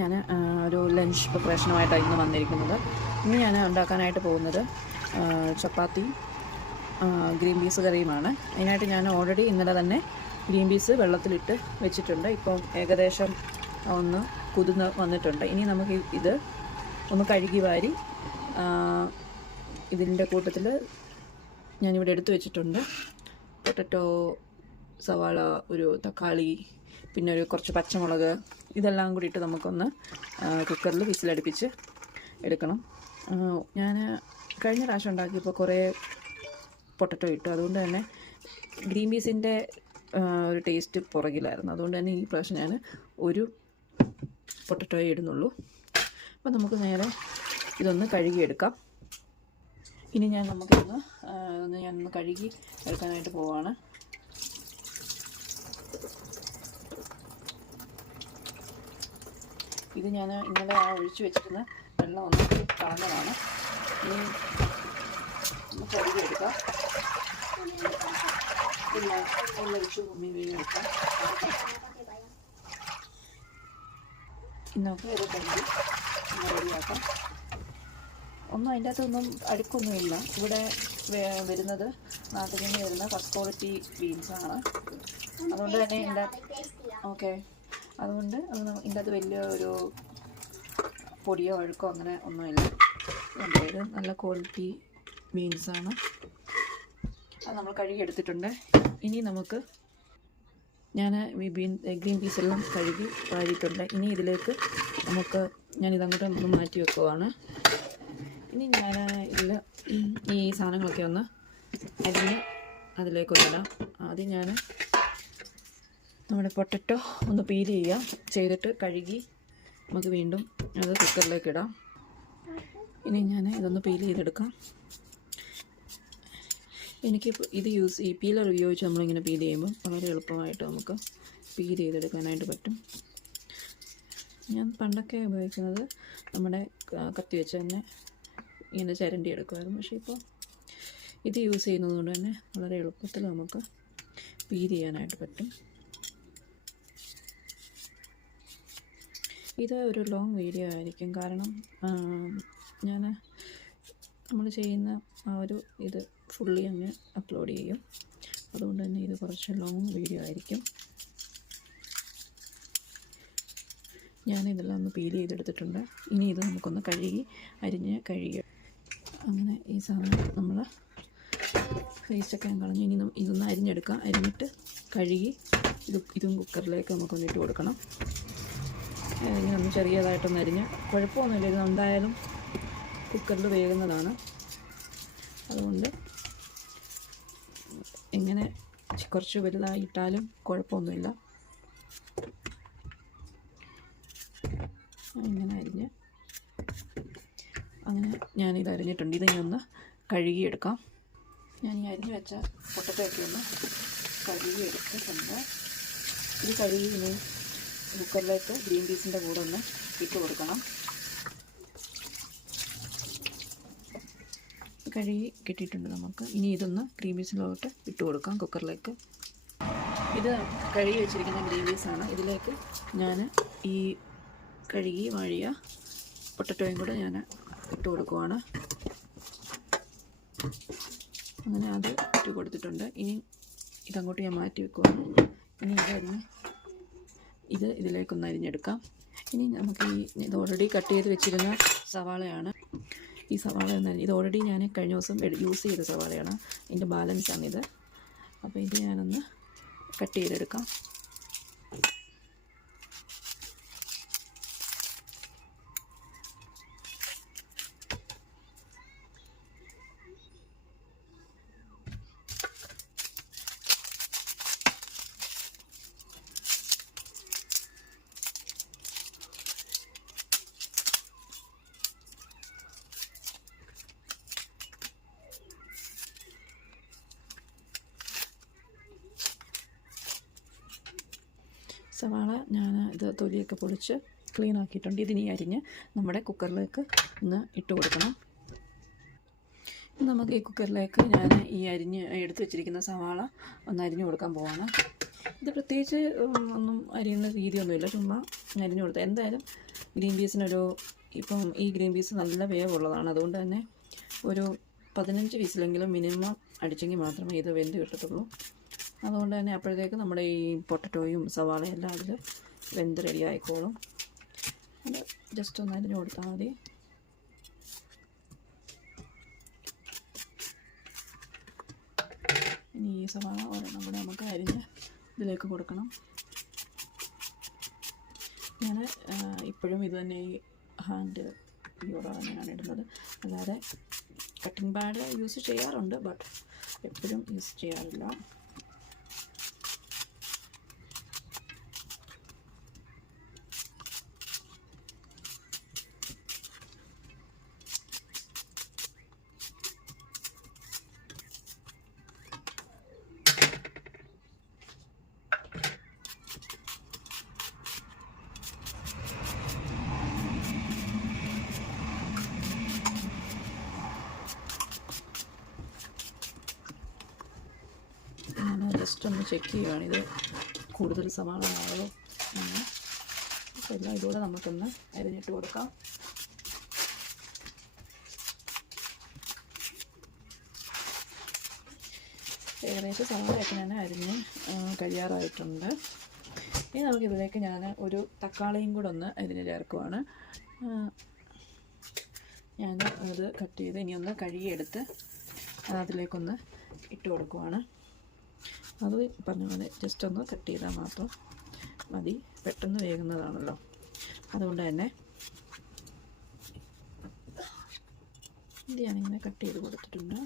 ഞാൻ ഒരു ലഞ്ച് പ്രിപ്പറേഷനുമായിട്ടാണ് ഇന്ന് വന്നിരിക്കുന്നത്. ഇന്ന് ഞാൻ ഉണ്ടാക്കാനായിട്ട് പോകുന്നത് ചപ്പാത്തി ഗ്രീൻ പീസ് കറിയുമാണ്. അതിനായിട്ട് ഞാൻ ഓൾറെഡി ഇന്നലെ തന്നെ ഗ്രീൻ പീസ് വെള്ളത്തിലിട്ട് വെച്ചിട്ടുണ്ട്. ഇപ്പം ഏകദേശം ഒന്ന് കുതിർന്ന് വന്നിട്ടുണ്ട്. ഇനി നമുക്ക് ഇത് ഒന്ന് കഴുകി വാരി ഇതിൻ്റെ കൂട്ടത്തിൽ ഞാനിവിടെ എടുത്തു വെച്ചിട്ടുണ്ട്. പൊട്ടറ്റോ, സവാള, ഒരു തക്കാളി, പിന്നെ കുറച്ച് പച്ചമുളക്, ഇതെല്ലാം കൂടി ഇട്ട് നമുക്കൊന്ന് കുക്കറിൽ വിസിലടുപ്പിച്ച് എടുക്കണം. ഞാൻ കഴിഞ്ഞ പ്രാവശ്യം ഉണ്ടാക്കിയപ്പോൾ കുറേ പൊട്ടറ്റോ ഇട്ടു. അതുകൊണ്ട് തന്നെ ഗ്രീൻ പീസിൻ്റെ ഒരു ടേസ്റ്റ് പുറകിലായിരുന്നു. അതുകൊണ്ട് തന്നെ ഈ പ്രാവശ്യം ഞാൻ ഒരു പൊട്ടറ്റോയെ ഇടുന്നുള്ളൂ. അപ്പോൾ നമുക്ക് നേരെ ഇതൊന്ന് കഴുകിയെടുക്കാം. ഇനി ഞാനൊന്ന് കഴുകി എടുക്കാനായിട്ട് പോവാണ്. ഇത് ഞാൻ ഇന്നലെ ഒഴിച്ചു വെച്ചിരുന്ന വെള്ളം ഒന്ന് കളഞ്ഞതാണ്. ഇനി ഒന്ന് കഴുകിയെടുക്കാം. ഉള്ള ഒഴിച്ച് ഭൂമി വീഴെടുക്കാം. ഇന്നൊക്കെ ഇത് കഴുകി റെഡിയാക്കാം. ഒന്നും അതിൻ്റെ അകത്തൊന്നും അടുക്കൊന്നുമില്ല. ഇവിടെ വരുന്നത് നാട്ടിൽ നിന്ന് വരുന്ന ഫസ്റ്റ് ക്വാളിറ്റി ബീൻസാണ്. അതുകൊണ്ട് തന്നെ അതുകൊണ്ട് ഇതിൻ്റെ അത് വലിയ ഒരു പൊടിയോ അഴുക്കോ അങ്ങനെ ഒന്നുമില്ല. ഇത് നല്ല ക്വാളിറ്റി ബീൻസാണ്. അത് നമ്മൾ കഴുകിയെടുത്തിട്ടുണ്ട്. ഇനി ഞാൻ ഗ്രീൻ പീസെല്ലാം കഴുകി വാരിയിട്ടുണ്ട്. ഇനി ഇതിലേക്ക് ഞാനിതങ്ങോട്ട് ഒന്ന് മാറ്റി വെക്കുവാണ്. ഇനി ഞാൻ ഈ സാധനങ്ങളൊക്കെ ഒന്ന് അരിഞ്ഞ് അതിലേക്ക് ഇടാം. ആദ്യം ഞാൻ നമ്മുടെ പൊട്ടറ്റോ ഒന്ന് പീൽ ചെയ്തിട്ട് കഴുകി നമുക്ക് വീണ്ടും അത് കുക്കറിലേക്ക് ഇടാം. ഇനി ഞാൻ ഇതൊന്ന് പീൽ ചെയ്തെടുക്കാം. എനിക്ക് ഈ പീലർ ഉപയോഗിച്ച് നമ്മളിങ്ങനെ പീൽ ചെയ്യുമ്പോൾ വളരെ എളുപ്പമായിട്ട് നമുക്ക് പീൽ ചെയ്തെടുക്കാനായിട്ട് പറ്റും. ഞാൻ പണ്ടൊക്കെ ഉപയോഗിക്കുന്നത് നമ്മുടെ കത്തി വെച്ച് തന്നെ ഇങ്ങനെ ചിരണ്ടി എടുക്കുമായിരുന്നു. പക്ഷേ ഇപ്പോൾ ഇത് യൂസ് ചെയ്യുന്നത് കൊണ്ട് തന്നെ വളരെ എളുപ്പത്തിൽ നമുക്ക് പീൽ ചെയ്യാനായിട്ട് പറ്റും. ഇത് ഒരു ലോങ് വീഡിയോ ആയിരിക്കും. കാരണം നമ്മൾ ചെയ്യുന്ന ഇത് ഫുള്ളി അങ്ങ് അപ്ലോഡ് ചെയ്യും. അതുകൊണ്ട് തന്നെ ഇത് കുറച്ച് ലോങ് വീഡിയോ ആയിരിക്കും. ഞാനിതെല്ലാം ഒന്ന് പീൽ ചെയ്തെടുത്തിട്ടുണ്ട്. ഇനി ഇത് നമുക്കൊന്ന് കഴുകി അങ്ങനെ ഈ സാധനം നമ്മൾ വേസ്റ്റൊക്കെ കളഞ്ഞ് ഇനി ഇതൊന്ന് അരിഞ്ഞെടുക്കാം. അരിഞ്ഞിട്ട് കഴുകി ഇതും കുക്കറിലേക്ക് നമുക്കൊന്ന് ഇട്ട് കൊടുക്കണം. ഇങ്ങനെ ഒന്ന് ചെറിയതായിട്ടൊന്ന് അരിഞ്ഞ് കുഴപ്പമൊന്നുമില്ല. ഇത് എന്തായാലും കുക്കറിൽ വേകുന്നതാണ്. അതുകൊണ്ട് എങ്ങനെ കുറച്ച് വലുതായിട്ടാലും കുഴപ്പമൊന്നുമില്ല. ഇങ്ങനെ അങ്ങനെ ഞാനിത് അരിഞ്ഞിട്ടുണ്ട്. ഇത് ഞാൻ ഒന്ന് കഴുകിയെടുക്കാം. ഞാൻ ഈ അരിഞ്ഞ് വെച്ച പൊട്ടറ്റോയൊക്കെ ഒന്ന് കഴുകിയെടുത്തിട്ടുണ്ട്. ഇത് കഴുകി ഇനി കുക്കറിലേക്ക് ഗ്രീൻ പീസിൻ്റെ കൂടെ ഒന്ന് ഇട്ട് കൊടുക്കണം. കഴുകി കിട്ടിയിട്ടുണ്ട് നമുക്ക്. ഇനി ഇതൊന്ന് ഗ്രീൻ പീസിലോട്ട് ഇട്ട് കൊടുക്കാം കുക്കറിലേക്ക്. ഇത് കഴുകി വെച്ചിരിക്കുന്ന ഗ്രീൻ പീസാണ്. ഇതിലേക്ക് ഞാൻ ഈ കഴുകി വാഴിയ പൊട്ടറ്റോയും കൂടെ ഞാൻ ഇട്ട് കൊടുക്കുവാണ്. അങ്ങനെ അത് ഇട്ട് കൊടുത്തിട്ടുണ്ട്. ഇനി ഇതങ്ങോട്ട് ഞാൻ മാറ്റി വെക്കുവാണ്. ഇനി ഇതിലേക്കൊന്ന് അരിഞ്ഞെടുക്കാം. ഇനി നമുക്ക് ഇത് ഓൾറെഡി കട്ട് ചെയ്ത് വെച്ചിരുന്ന സവാളയാണ്. ഈ സവാള ഇത് ഓൾറെഡി ഞാൻ കഴിഞ്ഞ ദിവസം യൂസ് ചെയ്ത സവാളയാണ്. ഇതിൻ്റെ ബാലൻസാണിത്. അപ്പോൾ ഇത് ഞാനൊന്ന് കട്ട് ചെയ്തെടുക്കാം. സവാള ഞാൻ ഇത് തൊലിയൊക്കെ പൊളിച്ച് ക്ലീൻ ആക്കിയിട്ടുണ്ട്. ഇതിനി അരിഞ്ഞ് നമ്മുടെ കുക്കറിലേക്ക് ഒന്ന് ഇട്ട് കൊടുക്കണം. നമുക്ക് ഈ കുക്കറിലേക്ക് ഞാൻ ഈ എടുത്ത് വെച്ചിരിക്കുന്ന സവാള ഒന്ന് അരിഞ്ഞു കൊടുക്കാൻ പോവാണ്. ഇത് പ്രത്യേകിച്ച് ഒന്നും അരിയുന്ന രീതിയൊന്നുമില്ല, ചുമ്മാ അരിഞ്ഞു കൊടുത്താൽ. എന്തായാലും ഗ്രീൻ പീസിനൊരു ഇപ്പം ഈ ഗ്രീൻ പീസ് നല്ല വേവുള്ളതാണ്, അതുകൊണ്ട് തന്നെ ഒരു 15 വിസിലെങ്കിലും മിനിമം അടിച്ചെങ്കിൽ മാത്രമേ ഇത് വെന്ത് കിട്ടത്തുള്ളൂ. അതുകൊണ്ട് തന്നെ അപ്പോഴത്തേക്ക് നമ്മുടെ ഈ പൊട്ടറ്റോയും സവാളയും എല്ലാം അതിൽ വെന്ത് റെഡി ആയിക്കോളും. അത് ജസ്റ്റ് ഒന്ന് അരിഞ്ഞു കൊടുത്താൽ മതി. ഇനി ഈ സവാള ഒരെണ്ണം കൂടെ നമുക്ക് അരിഞ്ഞ് ഇതിലേക്ക് കൊടുക്കണം. ഞാൻ ഇപ്പോഴും ഇത് തന്നെ ഈ ഹാൻഡ് യൂറ തന്നെയാണ് ഇടുന്നത്, അല്ലാതെ കട്ടിംഗ് പാഡ് യൂസ് ചെയ്യാറുണ്ട്, ബട്ട് എപ്പോഴും യൂസ് ചെയ്യാറില്ല. ജസ്റ്റ് ഒന്ന് ചെക്ക് ചെയ്യുകയാണ് ഇത് കൂടുതൽ സവാള ആയോ എന്ന്. അപ്പോൾ എല്ലാം ഇതുകൂടെ നമുക്കൊന്ന് അരിഞ്ഞിട്ട് കൊടുക്കാം. ഏകദേശം സവാളയൊക്കെ ഞാൻ അരിഞ്ഞ് കഴിയാറായിട്ടുണ്ട്. ഇനി നമുക്കിതിലേക്ക് ഞാൻ ഒരു തക്കാളിയും കൂടെ ഒന്ന് അരിഞ്ഞ് ചേർക്കുവാണ്. ഞാൻ അത് കട്ട് ചെയ്ത് ഇനി ഒന്ന് കഴുകിയെടുത്ത് അതിലേക്കൊന്ന് ഇട്ട് കൊടുക്കുവാണ്. അത് പറഞ്ഞ പോലെ ജസ്റ്റ് ഒന്ന് കട്ട് ചെയ്താൽ മാത്രം മതി, പെട്ടെന്ന് വേകുന്നതാണല്ലോ. അതുകൊണ്ട് തന്നെ ഇത് ഞാനിങ്ങനെ കട്ട് ചെയ്ത് കൊടുത്തിട്ടുണ്ട്.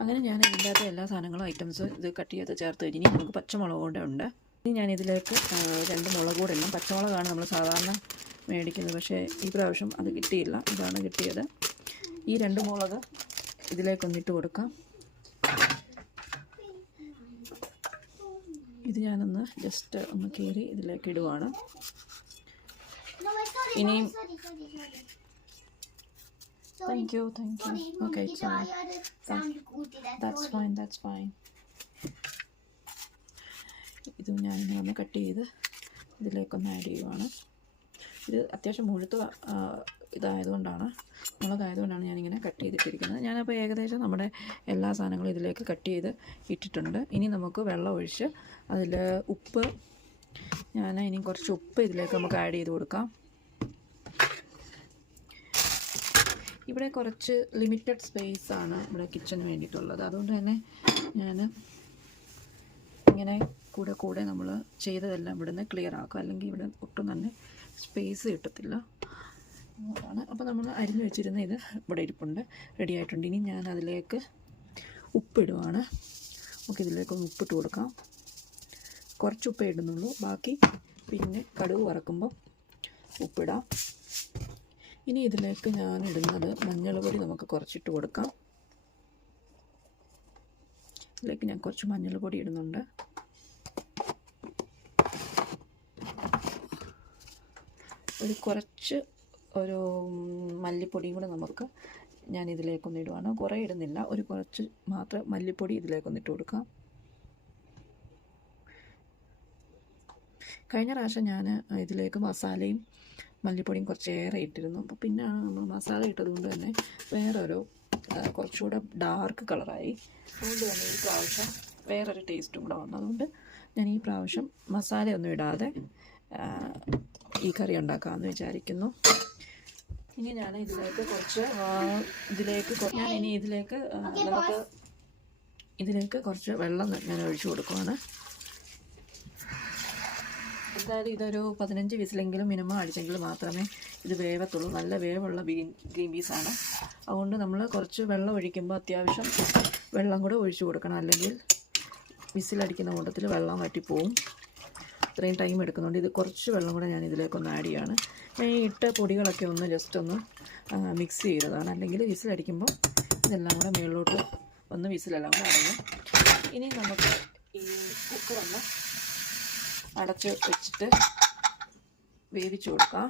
അങ്ങനെ ഞാൻ ഇതിൻ്റെ എല്ലാ സാധനങ്ങളും ഐറ്റംസ് ഇത് കട്ട് ചെയ്ത് ചേർത്ത് കഴിഞ്ഞ് ഇനി നമുക്ക് പച്ചമുളക് കൂടെ ഉണ്ട്. ഇനി ഞാൻ ഇതിലേക്ക് 2 മുളക് കൂടെ ഇടണം. പച്ചമുളകാണ് നമ്മൾ സാധാരണ മേടിക്കുന്നത്, പക്ഷേ ഈ പ്രാവശ്യം അത് കിട്ടിയില്ല, ഇതാണ് കിട്ടിയത്. ഈ 2 മുളക് ഇതിലേക്കൊന്നിട്ട് കൊടുക്കാം. ഇത് ഞാനൊന്ന് ജസ്റ്റ് ഒന്ന് കീറി ഇതിലേക്ക് ഇടുവാണ്. ഇനിയും thank you okay, that's fine. ഇത് ഞാനിങ്ങനെ ഒന്ന് കട്ട് ചെയ്ത് ഇതിലേക്കൊന്ന് ആഡ് ചെയ്യുവാണ്. ഇത് അത്യാവശ്യം മുഴുത്ത മുളകായതുകൊണ്ടാണ് ഞാനിങ്ങനെ കട്ട് ചെയ്തിട്ടിരിക്കുന്നത്. ഞാനപ്പോൾ ഏകദേശം നമ്മുടെ എല്ലാ സാധനങ്ങളും ഇതിലേക്ക് കട്ട് ചെയ്ത് ഇട്ടിട്ടുണ്ട്. ഇനി നമുക്ക് വെള്ളം ഒഴിച്ച് അതിൽ ഉപ്പ്, ഇനി കുറച്ച് ഉപ്പ് ഇതിലേക്ക് നമുക്ക് ആഡ് ചെയ്ത് കൊടുക്കാം. ഇവിടെ കുറച്ച് ലിമിറ്റഡ് സ്പേസ് ആണ് ഇവിടെ കിച്ചന് വേണ്ടിയിട്ടുള്ളത്, അതുകൊണ്ട് തന്നെ ഞാൻ ഇങ്ങനെ കൂടെ നമ്മൾ ചെയ്തതെല്ലാം ഇവിടുന്ന് ക്ലിയർ ആക്കും, അല്ലെങ്കിൽ ഇവിടെ ഒട്ടും തന്നെ സ്പേസ് കിട്ടത്തില്ല. അതാണ്. അപ്പോൾ നമ്മൾ അരിഞ്ഞു വെച്ചിരുന്ന ഇത് ഇവിടെ ഇരിപ്പുണ്ട്, റെഡി ആയിട്ടുണ്ട്. ഇനി ഞാൻ അതിലേക്ക് ഉപ്പിടുവാണ്. നമുക്ക് ഇതിലേക്കൊന്ന് ഉപ്പിട്ട് കൊടുക്കാം. കുറച്ച് ഉപ്പേ ഇടുന്നുള്ളൂ, ബാക്കി പിന്നെ കടുക് വറക്കുമ്പോൾ ഉപ്പിടാം. ഇനി ഇതിലേക്ക് ഞാൻ ഇടുന്നത് മഞ്ഞൾപ്പൊടി നമുക്ക് കുറച്ചിട്ട് കൊടുക്കാം. ഇതിലേക്ക് ഞാൻ കുറച്ച് മഞ്ഞൾപ്പൊടി ഇടുന്നുണ്ട്. ഒരു മല്ലിപ്പൊടിയും കൂടെ നമുക്ക് ഞാൻ ഇതിലേക്കൊന്ന് ഇടുവാണ്. കുറേ ഇടുന്നില്ല, കുറച്ച് മാത്രം മല്ലിപ്പൊടി ഇതിലേക്കൊന്ന് ഇട്ട് കൊടുക്കാം. കഴിഞ്ഞ പ്രാവശ്യം ഞാൻ ഇതിലേക്ക് മസാലയും മല്ലിപ്പൊടിയും കുറച്ചേറെ ഇട്ടിരുന്നു. അപ്പോൾ പിന്നെയാണ് നമ്മൾ മസാല ഇട്ടതുകൊണ്ട് തന്നെ വേറൊരു കുറച്ചുകൂടെ ഡാർക്ക് കളറായി. അതുകൊണ്ട് തന്നെ ഈ പ്രാവശ്യം വേറൊരു ടേസ്റ്റും കൂടെ വന്നു. അതുകൊണ്ട് ഞാൻ ഈ പ്രാവശ്യം മസാലയൊന്നും ഇടാതെ ഈ കറി ഉണ്ടാക്കാമെന്ന് വിചാരിക്കുന്നു. ഇനി ഞാൻ ഇതിലേക്ക് കുറച്ച് വെള്ളം ഞാൻ ഒഴിച്ചു കൊടുക്കുവാണ്. എന്തായാലും ഇതൊരു 15 വിസിലെങ്കിലും മിനിമം അടിച്ചെങ്കിൽ മാത്രമേ ഇത് വേവത്തുള്ളൂ. നല്ല വേവുള്ള ഗ്രീൻ പീസാണ്. അതുകൊണ്ട് നമ്മൾ കുറച്ച് വെള്ളം ഒഴിക്കുമ്പോൾ അത്യാവശ്യം വെള്ളം കൂടെ ഒഴിച്ചു കൊടുക്കണം, അല്ലെങ്കിൽ വിസിലടിക്കുന്ന കൂട്ടത്തിൽ വെള്ളം വറ്റിപ്പോവും. ഇത്രയും ടൈം എടുക്കുന്നുണ്ട്. ഇത് കുറച്ച് വെള്ളം കൂടെ ഞാൻ ഇതിലേക്കൊന്ന് ആഡ് ചെയ്യുകയാണ്. ഞാൻ ഈ ഇട്ട പൊടികളൊക്കെ ഒന്ന് ജസ്റ്റ് ഒന്ന് മിക്സ് ചെയ്തതാണ്, അല്ലെങ്കിൽ വിസിലടിക്കുമ്പോൾ ഇതെല്ലാം കൂടെ മുകളിലോട്ട് ഒന്ന് വിസിലെല്ലാം കൂടെ അടങ്ങും. ഇനി നമുക്ക് ഈ കുക്കറൊന്ന് അടച്ച് വെച്ചിട്ട് വേവിച്ച് കൊടുക്കാം.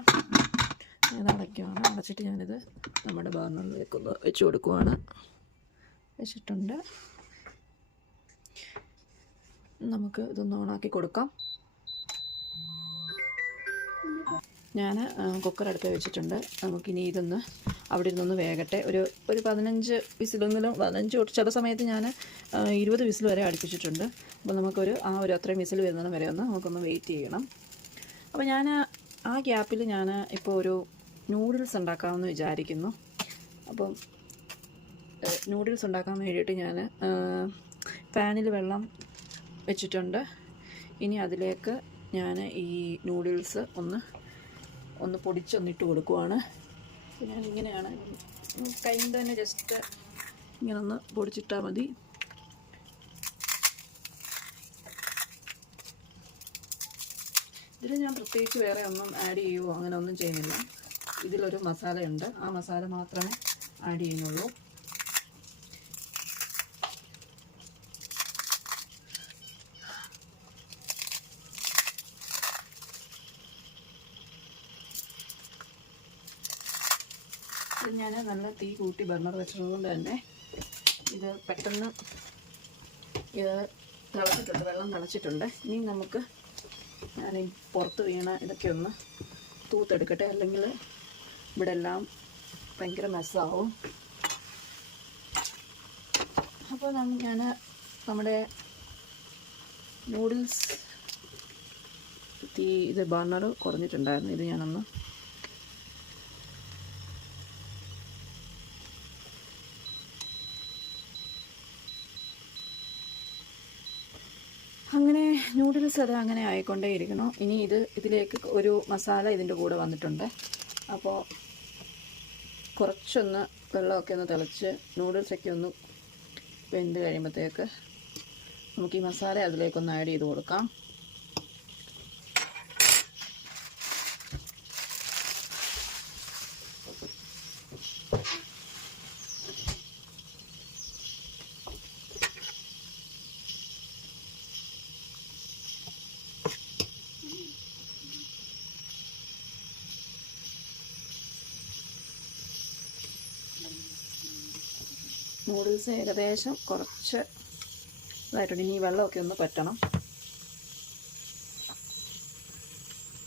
ഇത് അടയ്ക്കുവാണ്. അടച്ചിട്ട് ഞാനിത് നമ്മുടെ ബർണറിലേക്കൊന്ന് വെച്ച് കൊടുക്കുവാണ്. വെച്ചിട്ടുണ്ട്. നമുക്ക് ഇതൊന്ന് ഓണാക്കി കൊടുക്കാം. ഞാൻ കുക്കർ അടുത്ത് വെച്ചിട്ടുണ്ട്. നമുക്കിനി ഇതൊന്ന് അവിടെ ഇരുന്നൊന്ന് വേകട്ടെ. ഒരു 15 വിസിലെങ്കിലും, 15 ചില സമയത്ത് ഞാൻ 20 വിസിൽ വരെ അടുപ്പിച്ചിട്ടുണ്ട്. അപ്പോൾ നമുക്കൊരു അത്രയും വിസിൽ വരുന്നത് വരെ നമുക്കൊന്ന് വെയിറ്റ് ചെയ്യണം. അപ്പോൾ ഞാൻ ആ ഗ്യാപ്പിൽ ഞാൻ ഇപ്പോൾ ഒരു നൂഡിൽസ് ഉണ്ടാക്കാമെന്ന് വിചാരിക്കുന്നു. അപ്പം നൂഡിൽസ് ഉണ്ടാക്കാൻ വേണ്ടിയിട്ട് ഞാൻ പാനിൽ വെള്ളം വെച്ചിട്ടുണ്ട്. ഇനി അതിലേക്ക് ഞാൻ ഈ നൂഡിൽസ് ഒന്ന് പൊടിച്ചൊന്നിട്ട് കൊടുക്കുവാണ്. ഞാൻ ഇങ്ങനെയാണ്, കൈയിൽ തന്നെ ജസ്റ്റ് ഇങ്ങനെ ഒന്ന് പൊടിച്ചിട്ടാൽ മതി. ഇതിൽ ഞാൻ പ്രത്യേകിച്ച് വേറെ ഒന്നും ആഡ് ചെയ്യുമോ അങ്ങനെ ഒന്നും ചെയ്യുന്നില്ല. ഇതിലൊരു മസാലയുണ്ട്, ആ മസാല മാത്രമേ ആഡ് ചെയ്യുന്നുള്ളൂ. ഇത് ഞാൻ നല്ല തീ കൂട്ടി ബർണർ വെച്ചതുകൊണ്ട് തന്നെ ഇത് പെട്ടെന്ന് തിളച്ചിട്ടുണ്ട്, വെള്ളം തിളച്ചിട്ടുണ്ട്. ഇനി നമുക്ക് ഞാൻ പുറത്ത് വീണ ഇതൊക്കെ ഒന്ന് തൂത്തെടുക്കട്ടെ, അല്ലെങ്കിൽ ഇവിടെ എല്ലാം ഭയങ്കര മെസ്സാവും. അപ്പോൾ ഞാൻ നമ്മുടെ നൂഡിൽസ് ഇത് ബർണർ കുറഞ്ഞിട്ടുണ്ടായിരുന്നു. ഇത് ഞാനൊന്ന് അങ്ങനെ നൂഡിൽസ് അത് അങ്ങനെ ആയിക്കൊണ്ടേ ഇരിക്കണം. ഇനി ഇതിലേക്ക് ഒരു മസാല ഇതിൻ്റെ കൂടെ വന്നിട്ടുണ്ട്. അപ്പോൾ കുറച്ചൊന്ന് വെള്ളമൊക്കെ ഒന്ന് തിളച്ച് നൂഡിൽസൊക്കെ ഒന്ന് വെന്ത് കഴിയുമ്പോഴത്തേക്ക് നമുക്ക് ഈ മസാല അതിലേക്കൊന്ന് ആഡ് ചെയ്ത് കൊടുക്കാം. നൂഡിൽസ് ഏകദേശം കുറച്ച് ഇതായിട്ടുണ്ട്. ഇനി വെള്ളമൊക്കെ ഒന്ന് പറ്റണം.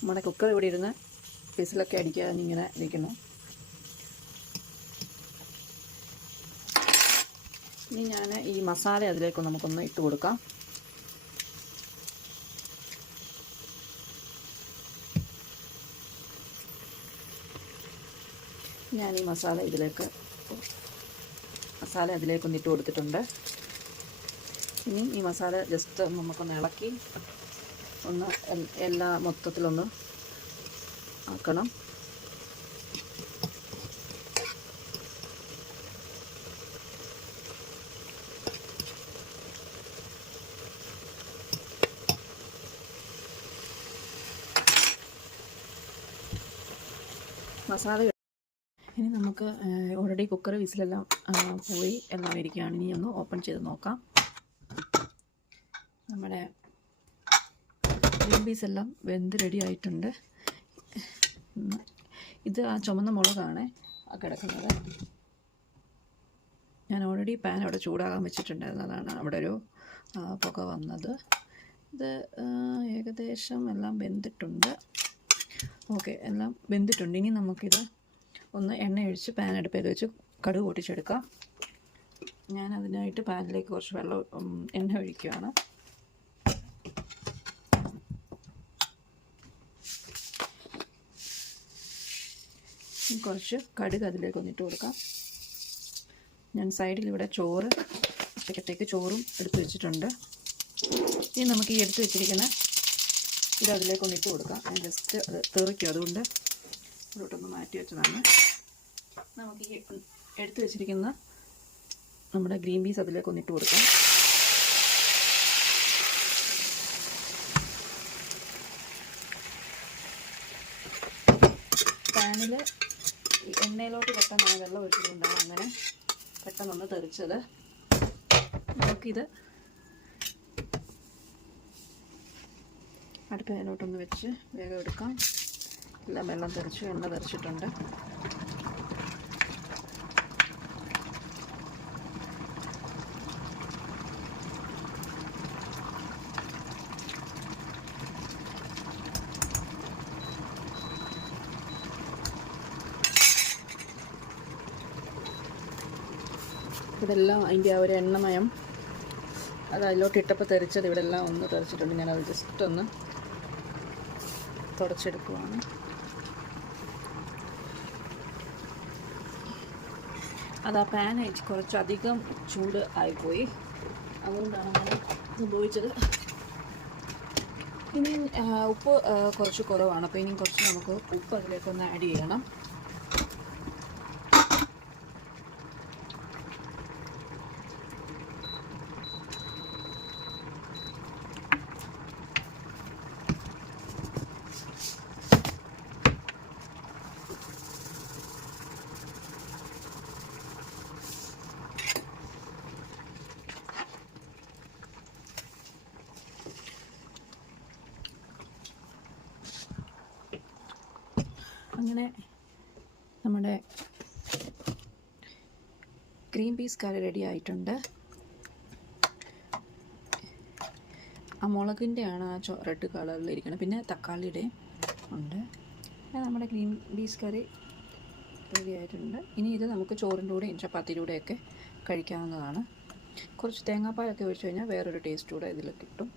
നമ്മുടെ കുക്കർ ഇവിടെ ഇരുന്ന് വിസിലൊക്കെ അടിക്കാൻ ഇങ്ങനെ ഇരിക്കുന്നു. ഇനി ഞാൻ ഈ മസാല അതിലേക്ക് നമുക്കൊന്ന് ഇട്ട് കൊടുക്കാം. ഞാൻ ഈ മസാല അതിലേക്കൊന്ന് ഇട്ട് കൊടുത്തിട്ടുണ്ട്. ഇനി ഈ മസാല ജസ്റ്റ് നമുക്കൊന്ന് ഇളക്കി ഒന്ന് എല്ലാ മൊത്തത്തിലൊന്ന് ആക്കണം. മസാല ഇനി നമുക്ക് ഓൾറെഡി കുക്കർ വിസിലെല്ലാം പോയി എല്ലാം ഇരിക്കുകയാണ്. ഇനി ഒന്ന് ഓപ്പൺ ചെയ്ത് നോക്കാം. നമ്മുടെ ഗ്രീൻ പീസ് എല്ലാം വെന്ത് റെഡി ആയിട്ടുണ്ട്. ഇത് ആ ചുമന്ന മുളകാണ് ആ കിടക്കുന്നത്. ഞാൻ ഓൾറെഡി പാൻ അവിടെ ചൂടാകാൻ വെച്ചിട്ടുണ്ടായിരുന്നു, അതാണ് അവിടെ ഒരു പുക വന്നത്. ഇത് ഏകദേശം എല്ലാം വെന്തിട്ടുണ്ട്. ഓക്കെ, എല്ലാം വെന്തിട്ടുണ്ട്. ഇനി നമുക്കിത് ഒന്ന് എണ്ണ ഒഴിച്ച് പാൻ അടുപ്പേൽ വെച്ച് കടുക് പൊട്ടിച്ചെടുക്കാം. ഞാൻ അതിനായിട്ട് പാനിലേക്ക് കുറച്ച് എണ്ണ ഒഴിക്കുകയാണ്. കുറച്ച് കടുക് അതിലേക്കൊന്നിട്ട് കൊടുക്കാം. ഞാൻ സൈഡിൽ ഇവിടെ ഉച്ചക്കത്തേക്ക് ചോറും എടുത്ത് വെച്ചിട്ടുണ്ട്. ഇനി നമുക്ക് ഈ എടുത്ത് വെച്ചിരിക്കുന്ന ഇത് അതിലേക്കൊന്നിട്ട് കൊടുക്കാം. ഞാൻ ജസ്റ്റ് അത് തെറിക്കും, അതുകൊണ്ട് ഇതോട്ടൊന്ന് മാറ്റി വെച്ചതാണ്. നമുക്ക് ഈ എടുത്ത് വെച്ചിരിക്കുന്ന നമ്മുടെ ഗ്രീൻ പീസ് അതിലേക്കൊന്നിട്ട് കൊടുക്കാം. പാനിൽ എണ്ണയിലോട്ട് പെട്ടെന്ന് വെള്ളം ഒഴിച്ചിട്ടുണ്ടാകും, അങ്ങനെ പെട്ടെന്നൊന്ന് തെറിച്ചത്. നമുക്കിത് അടുപ്പിലോട്ടൊന്ന് വെച്ച് വേഗം എടുക്കാം. എല്ലാം വെള്ളം തെറിച്ചു, എണ്ണ തെറിച്ചിട്ടുണ്ട്. ഇതെല്ലാം അതിൻ്റെ ആ ഒരു എണ്ണമയം അത് അതിലോട്ട് ഇട്ടപ്പോൾ തെറിച്ചത് ഇവിടെ എല്ലാം ഒന്ന് തെറിച്ചിട്ടുണ്ട്. ഞാനത് ജസ്റ്റ് ഒന്ന് തുടച്ചെടുക്കുവാണ്. അത് ആ പാൻ കുറച്ചധികം ചൂട് ആയിപ്പോയി, അതുകൊണ്ടാണ് അങ്ങനെ സംഭവിച്ചത്. ഇനി ഉപ്പ് കുറച്ച് കുറവാണ്, അപ്പോൾ ഇനിയും കുറച്ച് നമുക്ക് ഉപ്പ് അതിലേക്കൊന്ന് ആഡ് ചെയ്യണം. അങ്ങനെ നമ്മുടെ ഗ്രീൻ പീസ് കറി റെഡി ആയിട്ടുണ്ട്. ആ മുളകിൻ്റെയാണ് ആ റെഡ് കളറിലിരിക്കുന്നത്, പിന്നെ തക്കാളിയുടെ ഉണ്ട്. നമ്മുടെ ഗ്രീൻ പീസ് കറി റെഡി ആയിട്ടുണ്ട്. ഇനി ഇത് നമുക്ക് ചോറിൻ്റെ കൂടെയും ചപ്പാത്തിയുടെ കൂടെയൊക്കെ കഴിക്കാവുന്നതാണ്. കുറച്ച് തേങ്ങാപ്പാലൊക്കെ ഒഴിച്ച് കഴിഞ്ഞാൽ വേറൊരു ടേസ്റ്റ് കൂടെ ഇതിൽ കിട്ടും.